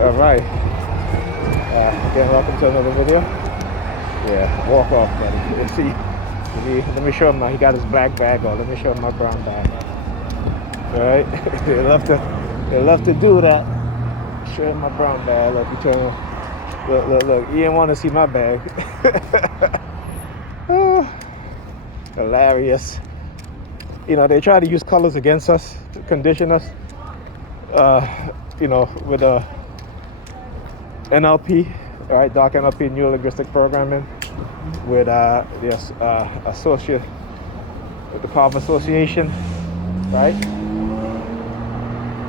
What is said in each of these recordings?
All right. Again, welcome to another video. Yeah, walk off, buddy. Let's see. Let me show him. He got his black bag on. Let me show him my brown bag. All right. They love to do that. Show him my brown bag. Look, you turn. Look. You didn't want to see my bag. Oh, hilarious. You know, they try to use colors against us to condition us. With a NLP, all right, dark NLP, Neuro Linguistic Programming, with associate with the Power of Association, right?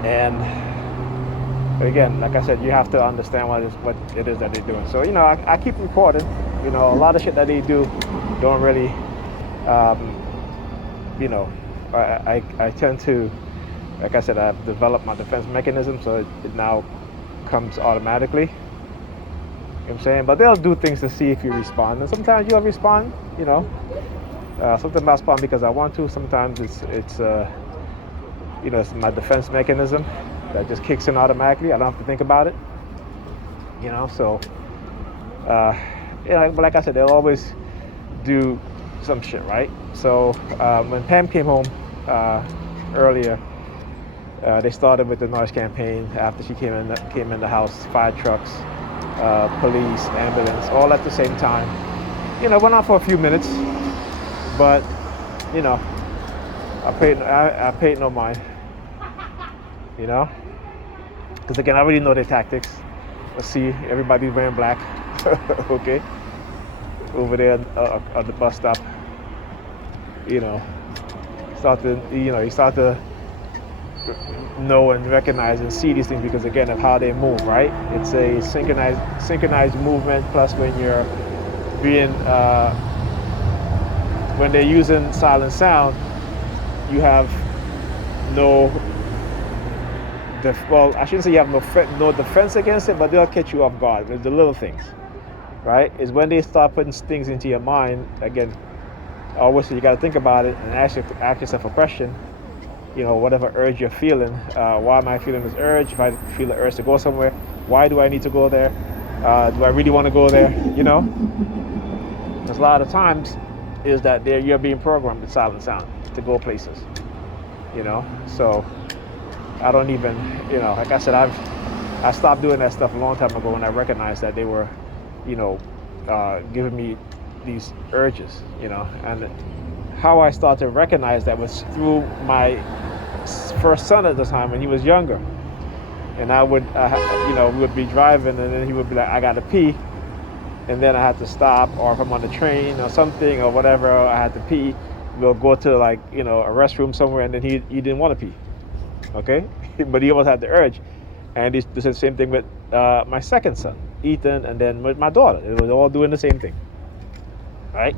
And again, like I said, you have to understand what it is that they're doing. So I keep recording. A lot of shit that they do don't really, I tend to, like I said, I've developed my defense mechanism, so it now comes automatically. You know what I'm saying? But they'll do things to see if you respond. And sometimes you'll respond, sometimes I respond because I want to. Sometimes it's my defense mechanism that just kicks in automatically. I don't have to think about it. But like I said, they'll always do some shit, right? So when Pam came home earlier, they started with the noise campaign after she came in the house. Fire trucks, police, ambulance, all at the same time. Went on for a few minutes, but I paid no mind. Because again, I already know their tactics. Let's see, everybody's wearing black. Okay, over there at the bus stop. You start to know and recognize and see these things because again of how they move, right? It's a synchronized movement. Plus, when you're when they're using silent sound, you have I shouldn't say you have no defense against it, but they'll catch you off guard. It's the little things, right? It's when they start putting things into your mind. Again, always you got to think about it and ask yourself a question. Whatever urge you're feeling, why am I feeling this urge? If I feel the urge to go somewhere, why do I need to go there? Do I really want to go there? Because a lot of times is that you're being programmed with silent sound to go places. So I don't even, like I said, I stopped doing that stuff a long time ago when I recognized that they were, giving me these urges, and how I started to recognize that was through my first son at the time when he was younger. And I would, we would be driving and then he would be like, I got to pee. And then I had to stop, or if I'm on the train or something or whatever, I had to pee. We'll go to a restroom somewhere and then he didn't want to pee. Okay? But he always had the urge. And this is the same thing with my second son, Ethan, and then with my daughter. They were all doing the same thing. Right?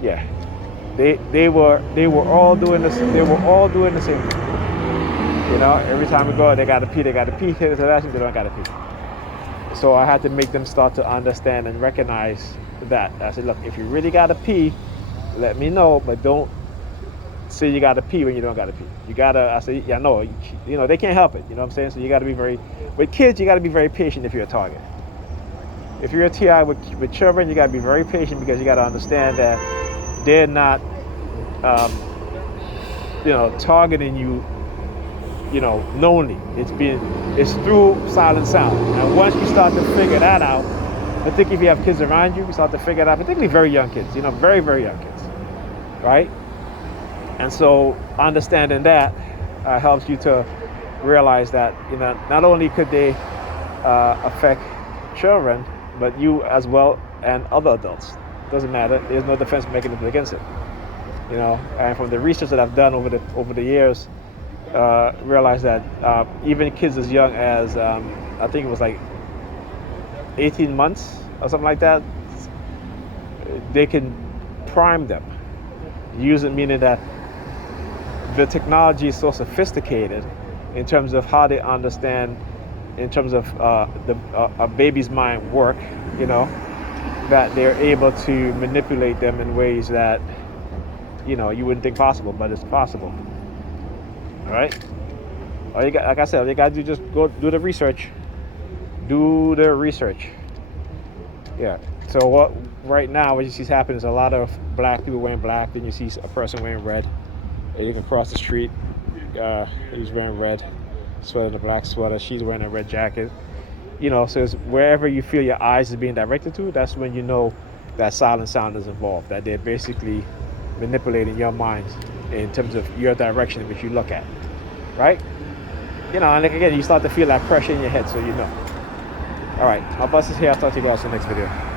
Yeah. They were all doing this. They were all doing the same thing. Every time we go, they got to pee. They don't got to pee. So I had to make them start to understand and recognize that. I said, look, if you really got to pee, let me know, but don't say you got to pee when you don't got to pee. You gotta. I said, yeah, no. They can't help it. You know what I'm saying? So you got to be with kids. You got to be very patient if you're a target. If you're a TI with children, you got to be very patient because you got to understand that they're not, targeting you, knowingly. It's through silent sound. And once you start to figure that out, particularly if you have kids around you, you start to figure it out, particularly very young kids, very, very young kids, right? And so understanding that helps you to realize that, not only could they affect children, but you as well and other adults. Doesn't matter. There's no defense mechanism against it. And from the research that I've done over the years, realize that even kids as young as I think it was like 18 months or something like that, they can prime them. Meaning that the technology is so sophisticated in terms of how they understand, in terms of a baby's mind work, that they're able to manipulate them in ways that you wouldn't think possible, but it's possible. All right. All you got, like I said, all you got to do just go do the research. Do the research. Yeah. So what right now what you see happening is a lot of black people wearing black. Then you see a person wearing red. And you can cross the street. He's wearing red sweater, and a black sweater. She's wearing a red jacket. So it's wherever you feel your eyes is being directed to, that's when you know that silent sound is involved, that they're basically manipulating your mind in terms of your direction in which you look at, right? And like, again, you start to feel that pressure in your head, so you know. All right, I'll bust this here. I'll talk to you guys in the next video.